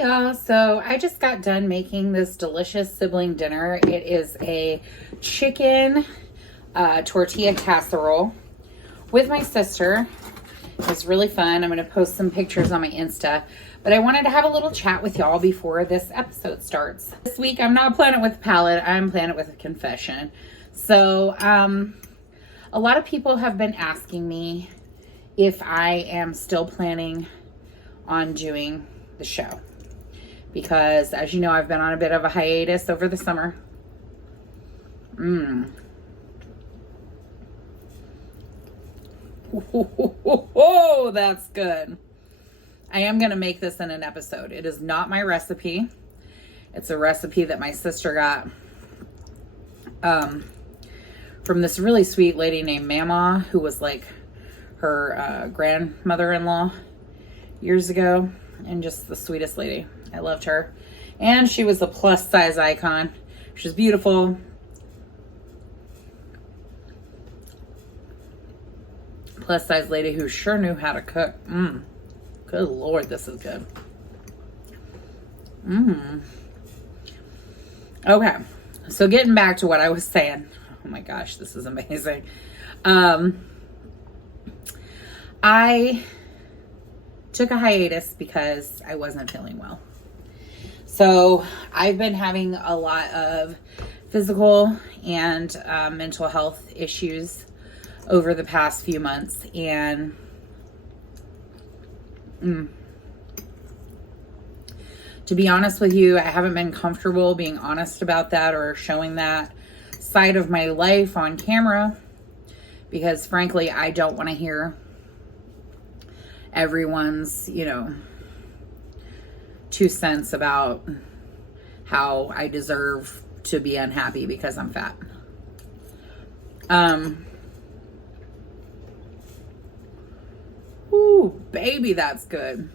Hey y'all, so I just got done making this delicious sibling dinner. It is a chicken tortilla casserole with my sister. It was really fun. I'm going to post some pictures on my Insta, but I wanted to have a little chat with y'all before this episode starts. This week, I'm not playing it with Palate, I'm playing it with a confession. So, a lot of people have been asking me if I am still planning on doing the show, because as you know, I've been on a bit of a hiatus over the summer. Oh, that's good. I am going to make this in an episode. It is not my recipe. It's a recipe that my sister got from this really sweet lady named Mama, who was like her grandmother-in-law years ago, and just the sweetest lady. I loved her. And she was a plus size icon. She was beautiful. Plus size lady who sure knew how to cook. Good Lord, this is good. Okay, so getting back to what I was saying. Oh my gosh, this is amazing. I took a hiatus because I wasn't feeling well. So I've been having a lot of physical and mental health issues over the past few months. And to be honest with you, I haven't been comfortable being honest about that or showing that side of my life on camera, because frankly, I don't want to hear everyone's, 2 cents about how I deserve to be unhappy because I'm fat. Ooh, baby, that's good.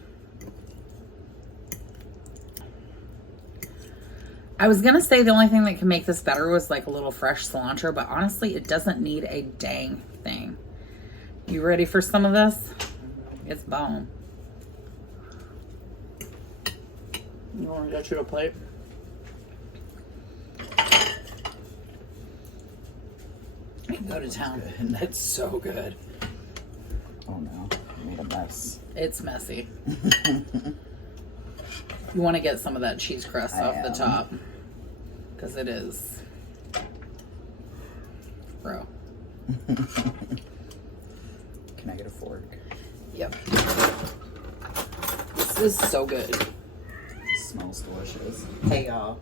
I was gonna say the only thing that can make this better was like a little fresh cilantro, but honestly, it doesn't need a dang thing. You ready for some of this? It's bomb. You want to get you a plate? I can go to town. That's so good. Oh no, I made a mess. It's messy. You want to get some of that cheese crust off the top, because it is, bro. Can I get a fork? Yep. This is so good. It smells delicious. Hey y'all.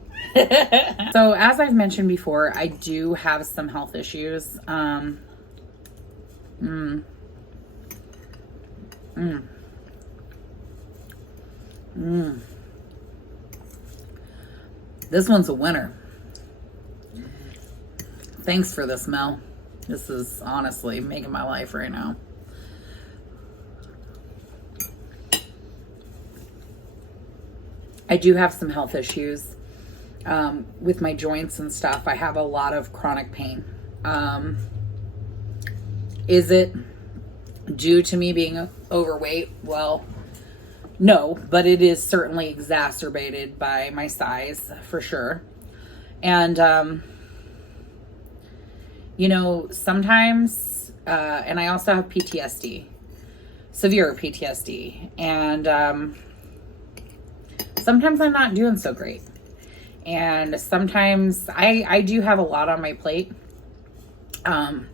So as I've mentioned before, I do have some health issues. This one's a winner. Thanks for this, Mel. This is honestly making my life right now. I do have some health issues with my joints and stuff. I have a lot of chronic pain. Is it due to me being overweight? Well, no, but it is certainly exacerbated by my size for sure. And, sometimes, and I also have PTSD, severe PTSD. And, sometimes I'm not doing so great. And sometimes I do have a lot on my plate. I'm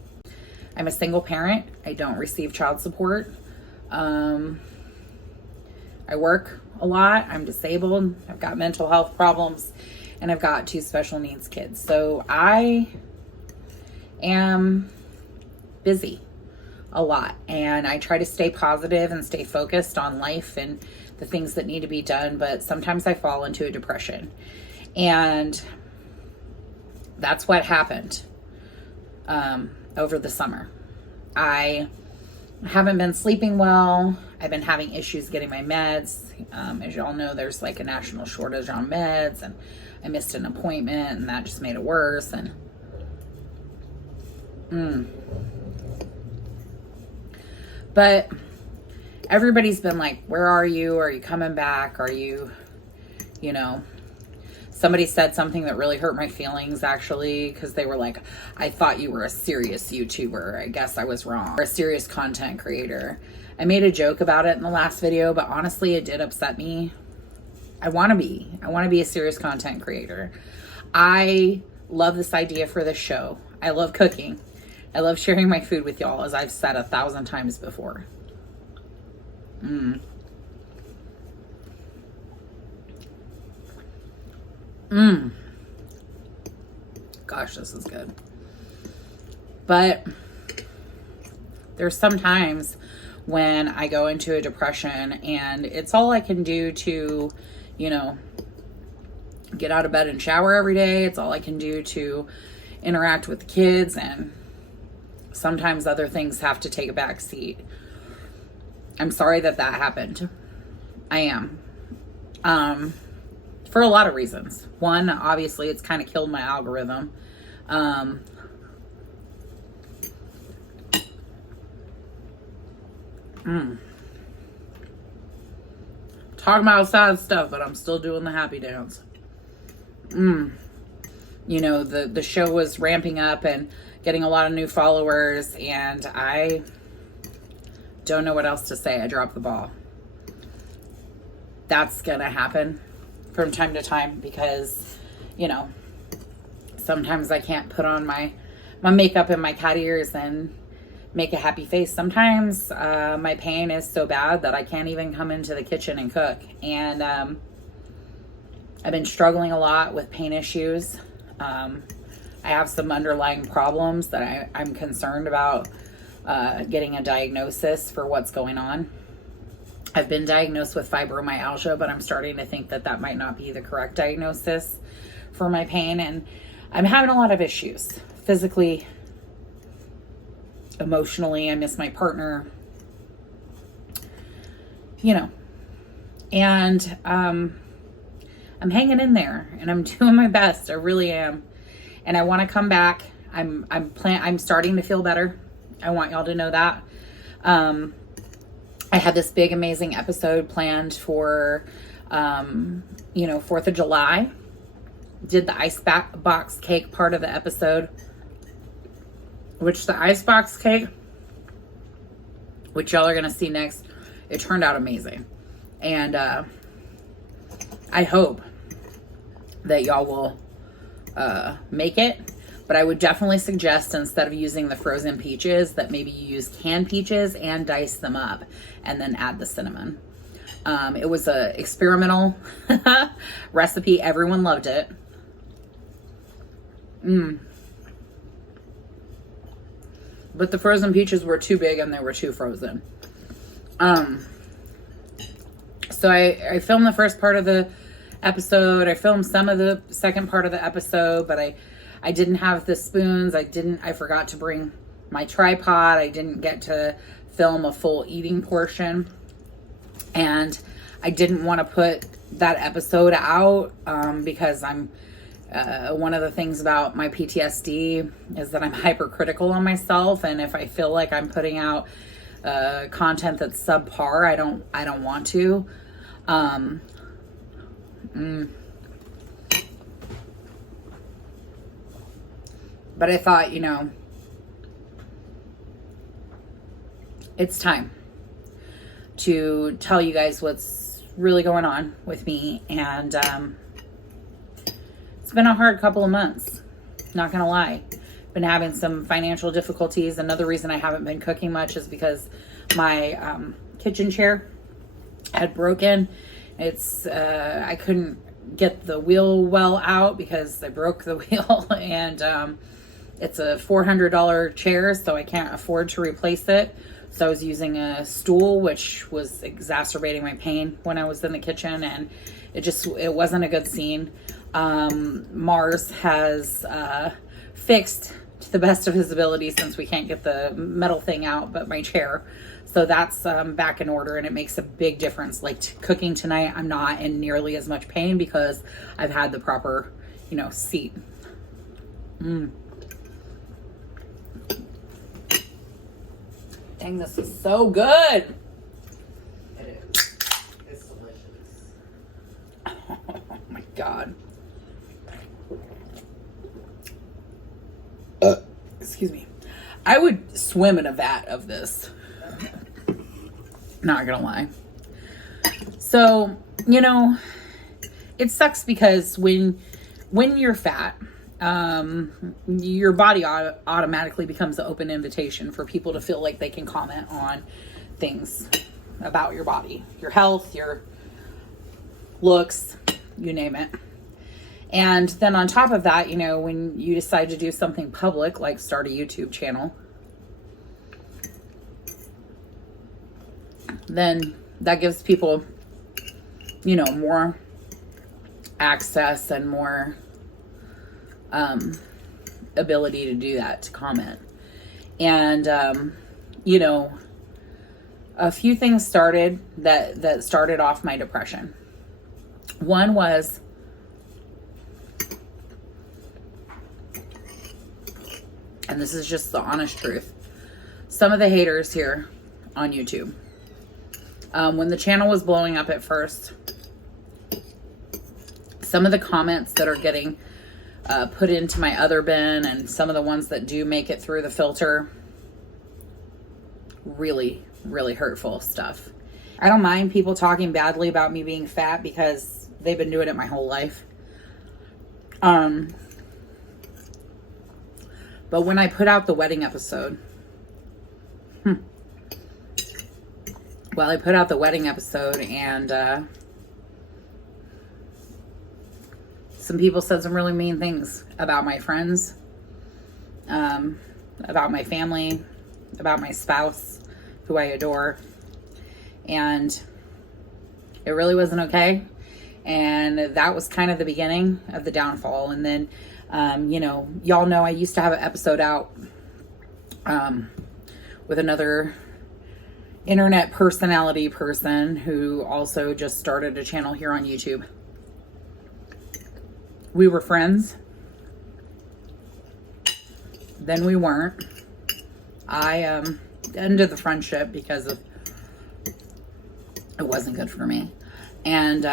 a single parent. I don't receive child support. I work a lot. I'm disabled. I've got mental health problems, and I've got 2 special needs kids. So I am busy a lot, and I try to stay positive and stay focused on life and the things that need to be done. But sometimes I fall into a depression, and that's what happened over the summer. I haven't been sleeping well. I've been having issues getting my meds. As y'all know, there's like a national shortage on meds, and I missed an appointment, and that just made it worse. And but everybody's been like, where are you? Are you coming back? Are you you know, somebody said something that really hurt my feelings, actually, because they were like, I thought you were a serious YouTuber. I guess I was wrong. Or a serious content creator. I made a joke about it in the last video, but honestly, it did upset me. I want to be a serious content creator. I love this idea for this show. I love cooking. I love sharing my food with y'all, as I've said 1,000 times before. Gosh, this is good. But there's some times when I go into a depression and it's all I can do to, you know, get out of bed and shower every day. It's all I can do to interact with the kids, and sometimes other things have to take a back seat. I'm sorry that happened. I am. For a lot of reasons. One, obviously, it's kind of killed my algorithm. Talking about sad stuff, but I'm still doing the happy dance. You know, the show was ramping up and getting a lot of new followers, and I don't know what else to say. I dropped the ball. That's gonna happen from time to time because, you know, sometimes I can't put on my makeup and my cat ears and make a happy face. Sometimes my pain is so bad that I can't even come into the kitchen and cook. And I've been struggling a lot with pain issues. I have some underlying problems that I'm concerned about getting a diagnosis for what's going on. I've been diagnosed with fibromyalgia, but I'm starting to think that might not be the correct diagnosis for my pain. And I'm having a lot of issues physically, emotionally. I miss my partner, you know, and I'm hanging in there and I'm doing my best. I really am. And I want to come back. I'm starting to feel better. I want y'all to know that. I had this big, amazing episode planned for, you know, 4th of July. Did the icebox cake part of the episode, which the icebox cake, which y'all are going to see next, it turned out amazing. And I hope that y'all will make it. But I would definitely suggest, instead of using the frozen peaches, that maybe you use canned peaches and dice them up and then add the cinnamon. It was a experimental recipe. Everyone loved it. But the frozen peaches were too big and they were too frozen. So I filmed the first part of the episode. I filmed some of the second part of the episode, but I didn't have the spoons. I forgot to bring my tripod. I didn't get to film a full eating portion. And I didn't want to put that episode out because I'm, one of the things about my PTSD is that I'm hypercritical on myself. And if I feel like I'm putting out content that's subpar, I don't want to. But I thought, you know, it's time to tell you guys what's really going on with me. And it's been a hard couple of months, not gonna lie. Been having some financial difficulties. Another reason I haven't been cooking much is because my kitchen chair had broken. It's I couldn't get the wheel well out because I broke the wheel. And it's a $400 chair, so I can't afford to replace it. So I was using a stool, which was exacerbating my pain when I was in the kitchen, and it wasn't a good scene. Mars has fixed to the best of his ability, since we can't get the metal thing out, but my chair. So that's back in order, and it makes a big difference. Like cooking tonight, I'm not in nearly as much pain because I've had the proper, you know, seat. Dang, this is so good. It is. It's delicious. God. Excuse me. I would swim in a vat of this. Not gonna lie. So, you know, it sucks because when you're fat, your body automatically becomes an open invitation for people to feel like they can comment on things about your body, your health, your looks, you name it. And then on top of that, you know, when you decide to do something public, like start a YouTube channel, then that gives people, you know, more access and more ability to do that, to comment. And, you know, a few things started that started off my depression. One was, and this is just the honest truth, some of the haters here on YouTube. When the channel was blowing up at first, some of the comments that are getting put into my other bin and some of the ones that do make it through the filter, really, really hurtful stuff. I don't mind people talking badly about me being fat because they've been doing it my whole life. But when I put out the wedding episode, I put out the wedding episode and some people said some really mean things about my friends, about my family, about my spouse, who I adore. And it really wasn't okay. And that was kind of the beginning of the downfall. And then, you know, y'all know I used to have an episode out with another internet personality person who also just started a channel here on YouTube. We were friends. Then we weren't. I ended the friendship because of it wasn't good for me. And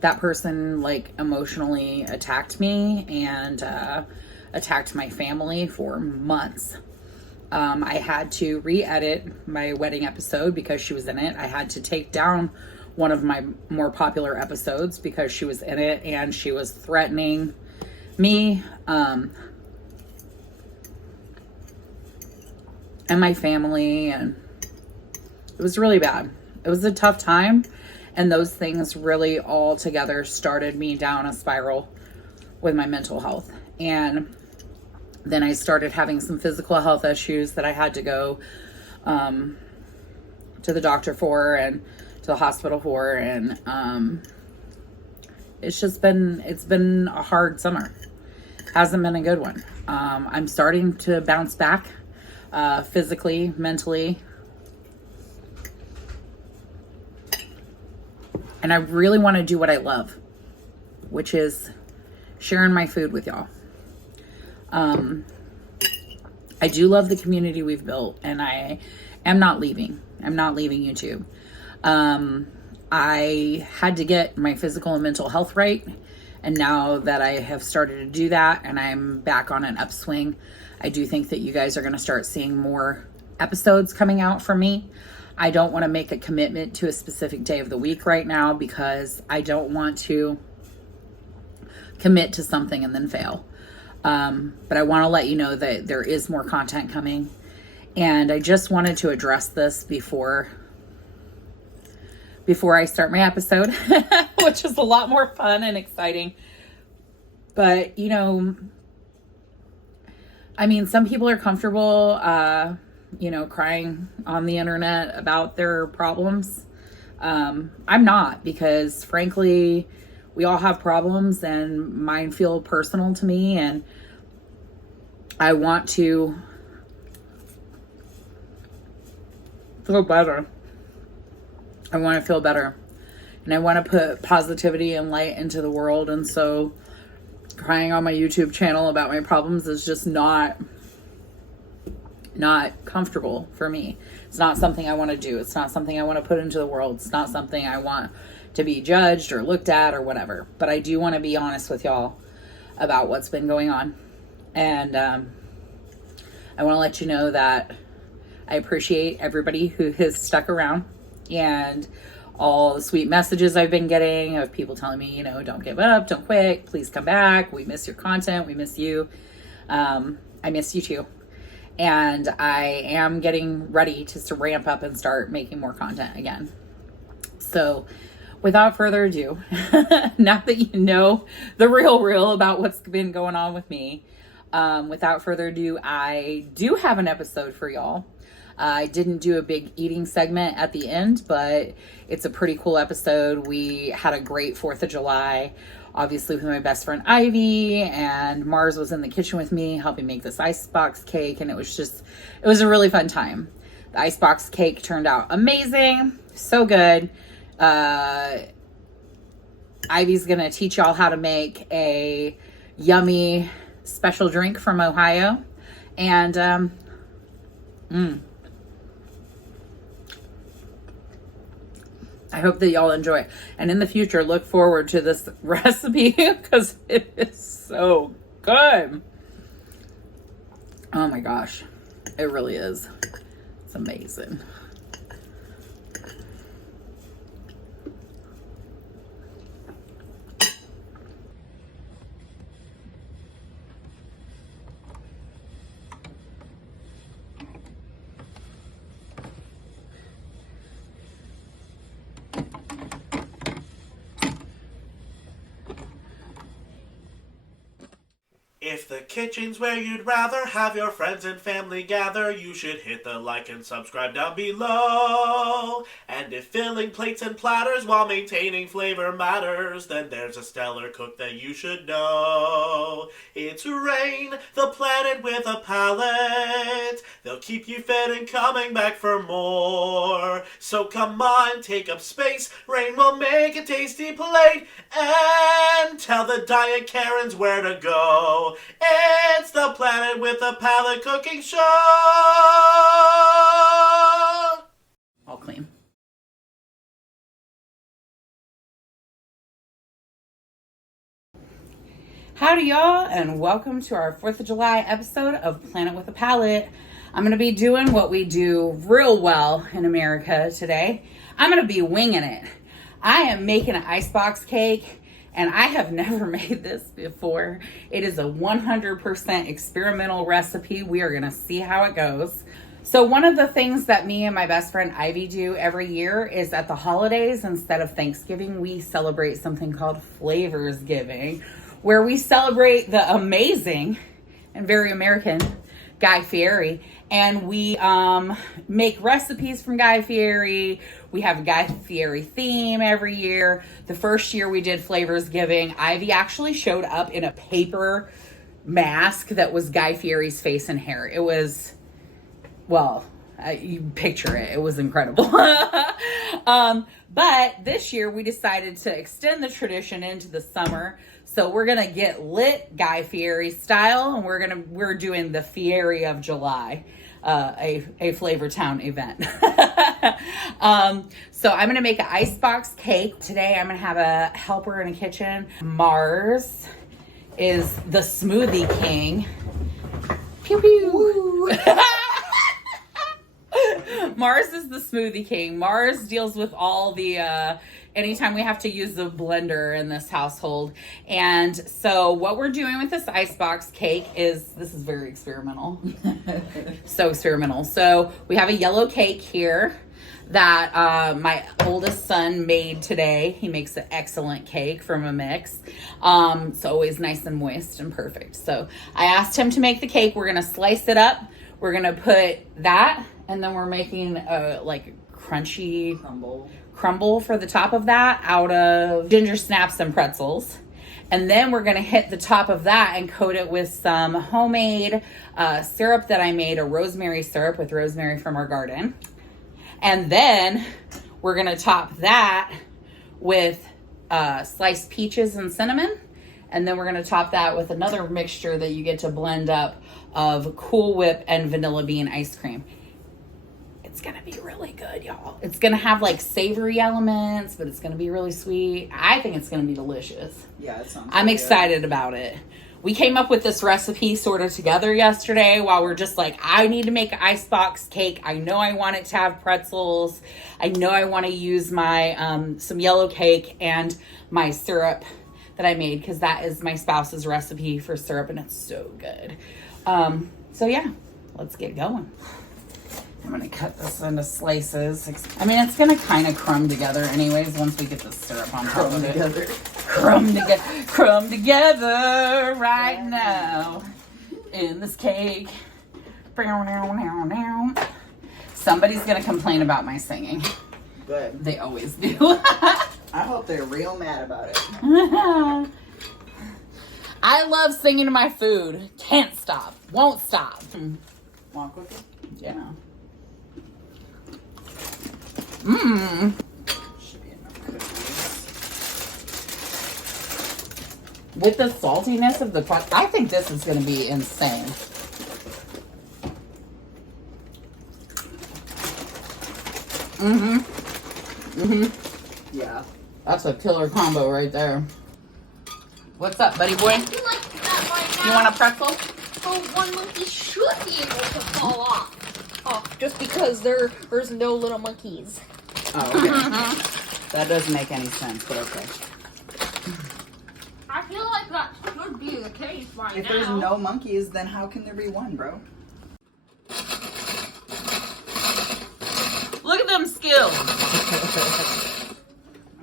that person like emotionally attacked me and attacked my family for months. I had to re-edit my wedding episode because she was in it. I had to take down one of my more popular episodes because she was in it and she was threatening me and my family, and it was really bad. It was a tough time, and those things really all together started me down a spiral with my mental health. And then I started having some physical health issues that I had to go to the doctor for and to the hospital for. And it's been a hard summer. Hasn't been a good one. I'm starting to bounce back physically, mentally. And I really want to do what I love, which is sharing my food with y'all. I do love the community we've built, and I am not leaving. I'm not leaving YouTube. I had to get my physical and mental health right. And now that I have started to do that and I'm back on an upswing, I do think that you guys are going to start seeing more episodes coming out from me. I don't want to make a commitment to a specific day of the week right now because I don't want to commit to something and then fail. But I want to let you know that there is more content coming. And I just wanted to address this before I start my episode, which is a lot more fun and exciting. But, you know, I mean, some people are comfortable, crying on the internet about their problems. I'm not, because frankly, we all have problems and mine feel personal to me, and I want to feel better. I want to feel better, and I want to put positivity and light into the world. And so crying on my YouTube channel about my problems is just not not comfortable for me. It's not something I want to do. It's not something I want to put into the world. It's not something I want to be judged or looked at or whatever. But I do want to be honest with y'all about what's been going on. And I want to let you know that I appreciate everybody who has stuck around and all the sweet messages I've been getting of people telling me, you know, don't give up, don't quit, please come back. We miss your content. We miss you. I miss you too. And I am getting ready to ramp up and start making more content again. So without further ado, now that you know the real about what's been going on with me, without further ado, I do have an episode for y'all. I didn't do a big eating segment at the end, but it's a pretty cool episode. We had a great 4th of July, obviously with my best friend Ivy, and Mars was in the kitchen with me helping make this icebox cake, and it was a really fun time. The icebox cake turned out amazing, so good. Ivy's gonna teach y'all how to make a yummy special drink from Ohio, and I hope that y'all enjoy. And in the future, look forward to this recipe because it is so good. Oh my gosh. It really is. It's amazing. If the kitchen's where you'd rather have your friends and family gather, you should hit the like and subscribe down below. And if filling plates and platters while maintaining flavor matters, then there's a stellar cook that you should know. It's Rain, the planet with a palate. They'll keep you fed and coming back for more. So come on, take up space. Rain will make a tasty plate and tell the diet Karens where to go. It's the Planet with a Palate cooking show. All clean. Howdy y'all, and welcome to our 4th of July episode of Planet with a Palate. I'm going to be doing what we do real well in America today. I'm going to be winging it. I am making an icebox cake. And I have never made this before. It is a 100% experimental recipe. We are gonna see how it goes. So one of the things that me and my best friend Ivy do every year is at the holidays, instead of Thanksgiving, we celebrate something called Flavorsgiving, where we celebrate the amazing and very American Guy Fieri. And we make recipes from Guy Fieri. We have a Guy Fieri theme every year. The first year we did Flavorsgiving, Ivy actually showed up in a paper mask that was Guy Fieri's face and hair. It was, well, you picture it. It was incredible. But this year we decided to extend the tradition into the summer. So we're gonna get lit Guy Fieri style, and we're doing the Fieri of July. A Flavortown event. So I'm going to make an icebox cake. Today I'm going to have a helper in the kitchen. Mars is the smoothie king. Pew pew. Mars is the smoothie king. Mars deals with all the anytime we have to use the blender in this household. And so what we're doing with this icebox cake is, this is very experimental. So experimental. So we have a yellow cake here that my oldest son made today. He makes an excellent cake from a mix. It's always nice and moist and perfect. So I asked him to make the cake. We're gonna slice it up. We're gonna put that, and then we're making a like crunchy crumble for the top of that out of ginger snaps and pretzels. And then we're gonna hit the top of that and coat it with some homemade syrup that I made, a rosemary syrup with rosemary from our garden. And then we're gonna top that with sliced peaches and cinnamon. And then we're going to top that with another mixture that you get to blend up of Cool Whip and vanilla bean ice cream. It's going to be really good, y'all. It's going to have like savory elements, but it's going to be really sweet. I think it's going to be delicious. Yeah, it sounds I'm good. excited about it. We came up with this recipe sort of together yesterday while we're just like, I need to make an icebox cake. I know I want it to have pretzels. I know I want to use my some yellow cake and my syrup that I made, because that is my spouse's recipe for syrup and it's so good. So yeah, let's get going. I'm going to cut this into slices. I mean, it's going to kind of crumb together anyways once we get the syrup on top of it. Crumb together right now in this cake. Somebody's going to complain about my singing. Good. They always do. I hope they're real mad about it. I love singing to my food. Can't stop. Won't stop. Want cookie? Yeah. Mmm. Should be enough cookies. With the saltiness of the crust, I think this is going to be insane. Yeah. That's a killer combo right there. What's up, buddy boy? I feel like that right now. You want a pretzel? Oh, one monkey should be able to fall off. Oh, just because there's no little monkeys. Oh, okay. That doesn't make any sense, but okay. I feel like that should be the case right If now. there's no monkeys, then how can there be one, bro? Look at them skills.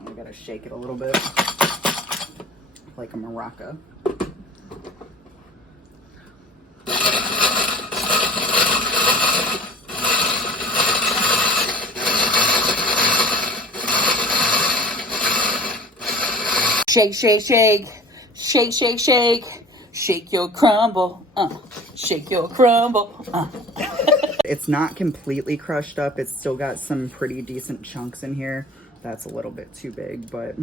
We gotta shake it a little bit. Like a maraca. Shake, shake, shake. Shake, shake, shake. Shake your crumble. Shake your crumble. It's not completely crushed up. It's still got some pretty decent chunks in here. That's a little bit too big, but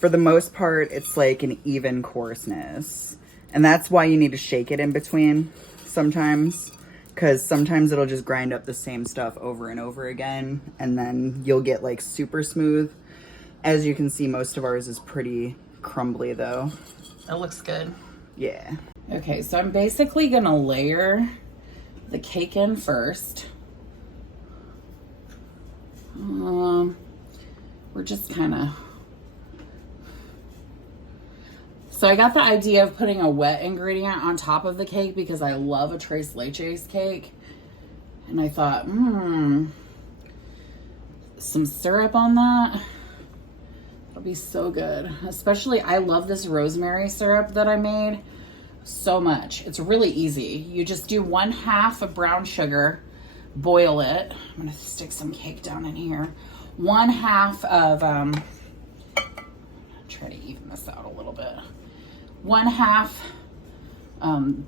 for the most part, it's like an even coarseness. And that's why you need to shake it in between sometimes, because sometimes it'll just grind up the same stuff over and over again, and then you'll get like super smooth. As you can see, most of ours is pretty crumbly though. That looks good. Yeah. Okay, so I'm basically gonna layer the cake in first. We're just kind of... So I got the idea of putting a wet ingredient on top of the cake because I love a tres leches cake. And I thought, some syrup on that. It'll be so good. Especially, I love this rosemary syrup that I made so much. It's really easy. You just do 1/2 of brown sugar, boil it. I'm gonna stick some cake down in here. 1/2 of, try to even this out a little bit. 1/2,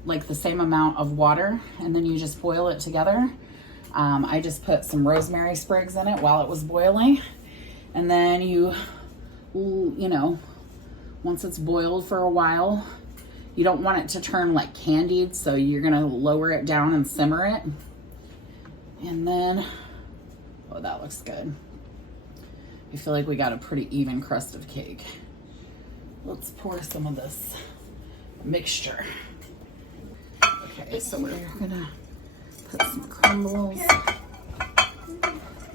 like the same amount of water, and then you just boil it together. I just put some rosemary sprigs in it while it was boiling. And then you know, once it's boiled for a while, you don't want it to turn like candied, so you're gonna lower it down and simmer it. And then, oh, that looks good. I feel like we got a pretty even crust of cake. Let's pour some of this mixture. Okay, so we're gonna put some crumbles.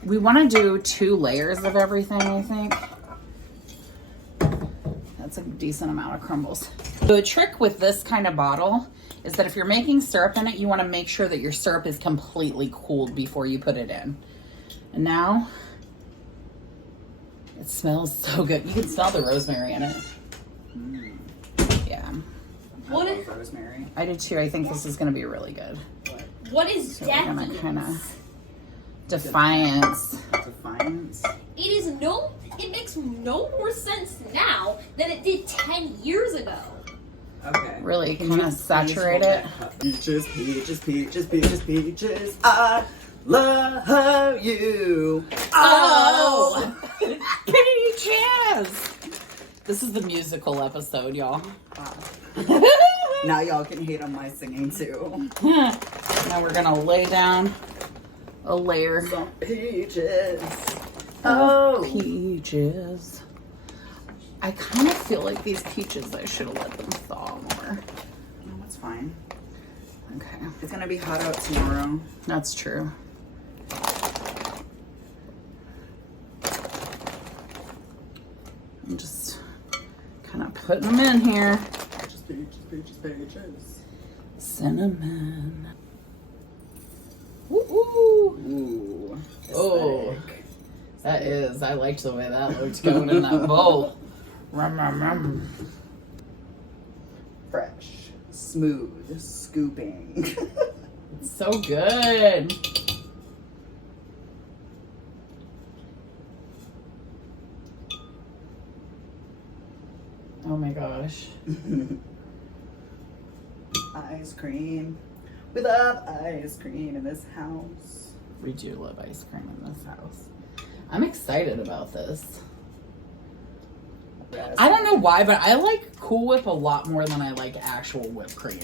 We wanna do 2 layers of everything, I think. That's a decent amount of crumbles. The trick with this kind of bottle is that if you're making syrup in it, you want to make sure that your syrup is completely cooled before you put it in. And now, it smells so good. You can smell the rosemary in it. Yeah. I love rosemary. I do too. I think this is going to be really good. What is So we're going to Defiance? kind of... Defiance. Defiance. It makes no more sense now than it did 10 years ago. Okay. Really Can kind you of please saturate hold it. that cup? Peaches, peaches, peaches, peaches, peaches. I love you. Oh! Peaches! This is the musical episode, y'all. Now y'all can hate on my singing too. Now we're gonna lay down a layer Some peaches. of peaches. I kind of feel like these peaches, I should have let them thaw more. No, it's fine. Okay, It's gonna be hot out tomorrow. that's true. I'm just kind of putting them in here. Peaches. Cinnamon. Woo-hoo. Ooh. Oh, that is. I liked the way that looked going in that bowl. Rum, rum, rum. Fresh, smooth, scooping. It's so good. Oh my gosh. Ice cream. We love ice cream in this house. We do love ice cream in this house. I'm excited about this. Yes. I don't know why, but I like Cool Whip a lot more than I like actual whipped cream.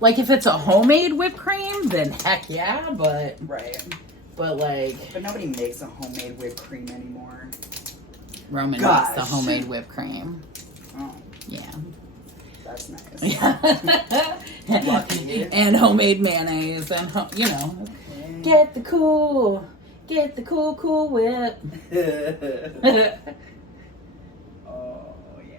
Like if it's a homemade whipped cream, then heck yeah, but Right. like But nobody makes a homemade whipped cream anymore. Roman makes the Gosh. homemade whipped cream. Oh, Yeah. that's nice. Yeah. Lucky. And homemade mayonnaise and you know. Okay. Get the cool Cool Whip. Oh, yeah.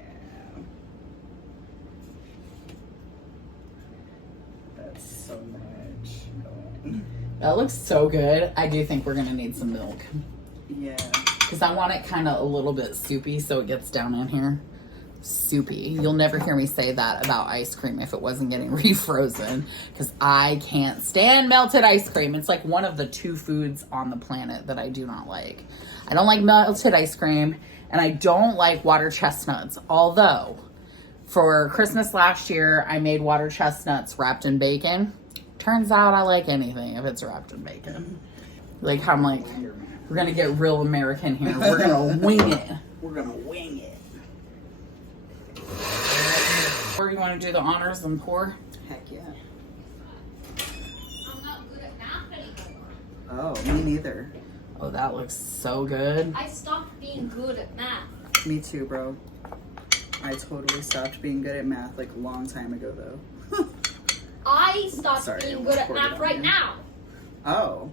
That's so much going. That looks so good. I do think we're gonna need some milk. Yeah. Because I want it kind of a little bit soupy so it gets down in here. Soupy. You'll never hear me say that about ice cream if it wasn't getting refrozen. Because I can't stand melted ice cream. It's like one of the 2 foods on the planet that I do not like. I don't like melted ice cream and I don't like water chestnuts. Although, for Christmas last year, I made water chestnuts wrapped in bacon. Turns out I like anything if it's wrapped in bacon. Like how I'm like, we're going to get real American here. We're going to wing it. We're gonna wing it. Or you want to do the honors and pour? Heck yeah. I'm not good at math anymore. Oh, me neither. Oh, that looks so good. I stopped being good at math. Me too, bro. I totally stopped being good at math like a long time ago, though. I stopped Sorry, being I good at recorded math on right you. now. Oh,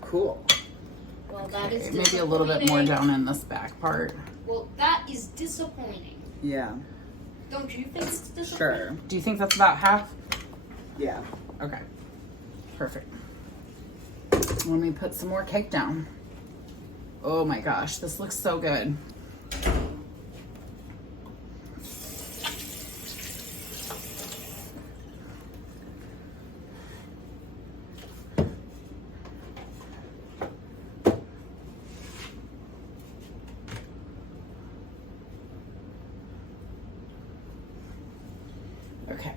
cool. Well, that is Okay, maybe a little bit more disappointing. down in this back part. Well, that is disappointing. Yeah, Don't you think it's disappointing? sure. Do you think that's about half? Yeah. Okay. Perfect. Let me put some more cake down. Oh my gosh, this looks so good. Okay.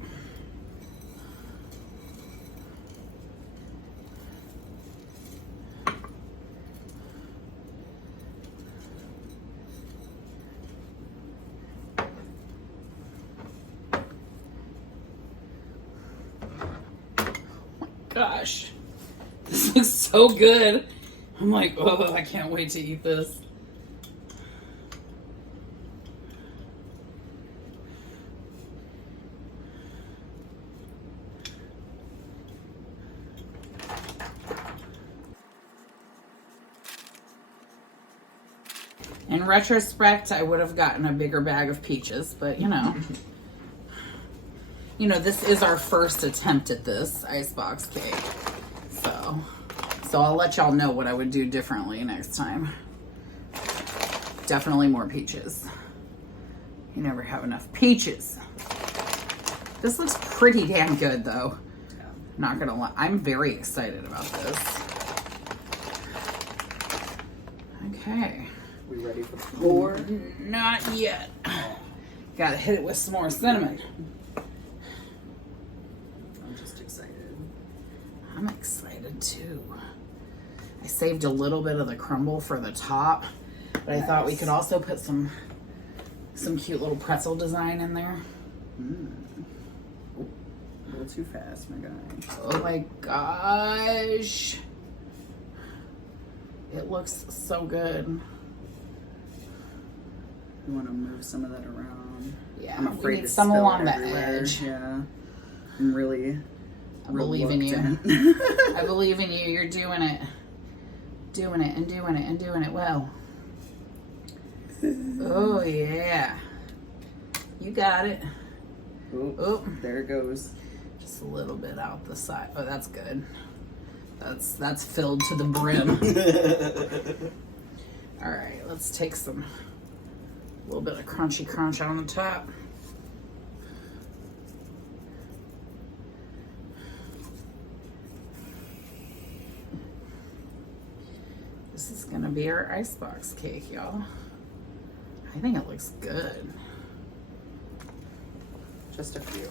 Gosh, this looks so good. I'm like, oh, I can't wait to eat this. In retrospect, I would have gotten a bigger bag of peaches, but you know, this is our first attempt at this icebox cake. So I'll let y'all know what I would do differently next time. Definitely more peaches. You never have enough peaches. This looks pretty damn good though. Not gonna lie, I'm very excited about this. Okay. We ready for the pour? Not yet. Gotta hit it with some more cinnamon. I'm just excited. I'm excited too. I saved a little bit of the crumble for the top, but I thought we could also put some some cute little pretzel design in there. A little too fast, my guy. Oh my gosh. It looks so good. You want to move some of that around? Yeah, I'm we afraid need to some spill along it the everywhere. edge. Yeah. I'm really I believe in you. reluctant. I believe in you. You're doing it. Doing it and doing it and doing it well. Oh, yeah. You got it. Oh, there it goes. Just a little bit out the side. Oh, that's good. That's filled to the brim. All right, let's take a little bit of crunchy crunch on the top. This is gonna be our icebox cake, y'all. I think it looks good. Just a few.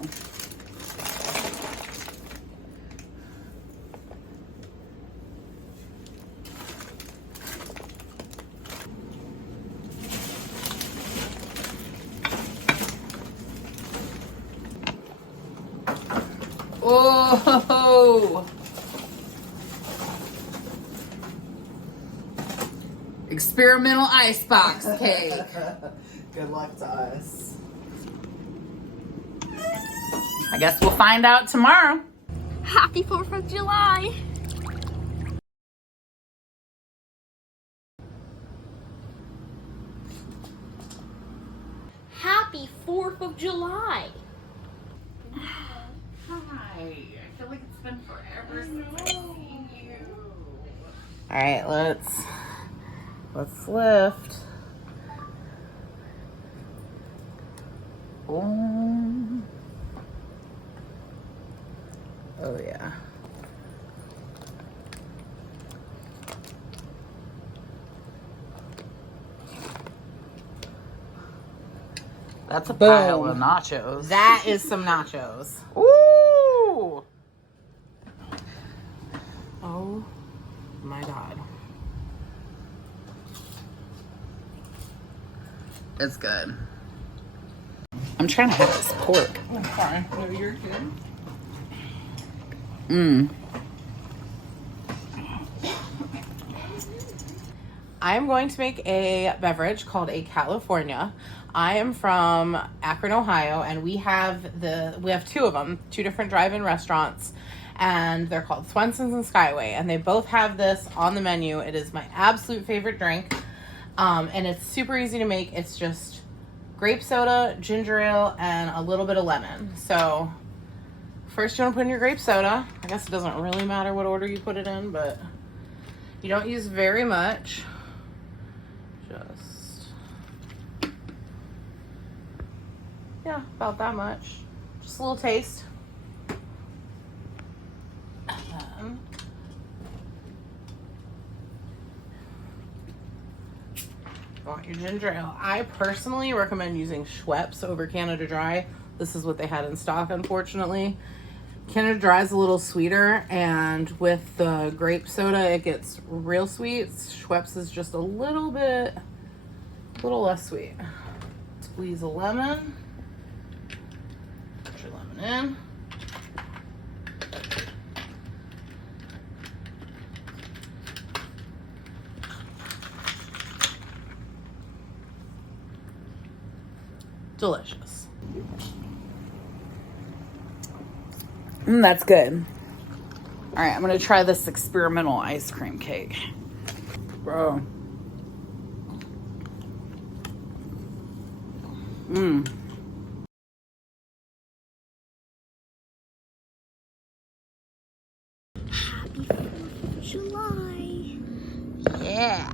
Oh! Experimental icebox cake. Good luck to us. I guess we'll find out tomorrow. Happy 4th of July! Happy 4th of July! Hi. I feel like it's been forever since I've seen you. All right, let's lift. Oh. Oh yeah. That's a pile of nachos. That is some nachos. Ooh. Oh my God. It's good. I'm trying to have this pork. I'm fine. No, you're good. I'm going to make a beverage called a California. I am from Akron, Ohio, and we have two of them, two different drive-in restaurants, and they're called Swenson's and Skyway, and they both have this on the menu. It is my absolute favorite drink, and it's super easy to make. It's just grape soda, ginger ale, and a little bit of lemon. So first you want to put in your grape soda. I guess it doesn't really matter what order you put it in, but you don't use very much. Yeah, about that much. Just a little taste. And then you want your ginger ale. I personally recommend using Schweppes over Canada Dry. This is what they had in stock, unfortunately. Canada Dry is a little sweeter, and with the grape soda, it gets real sweet. Schweppes is just a little less sweet. Squeeze a lemon. Put your lemon in. Delicious. That's good. All right, I'm gonna try this experimental ice cream cake. Bro. Happy 4th of July! Yeah.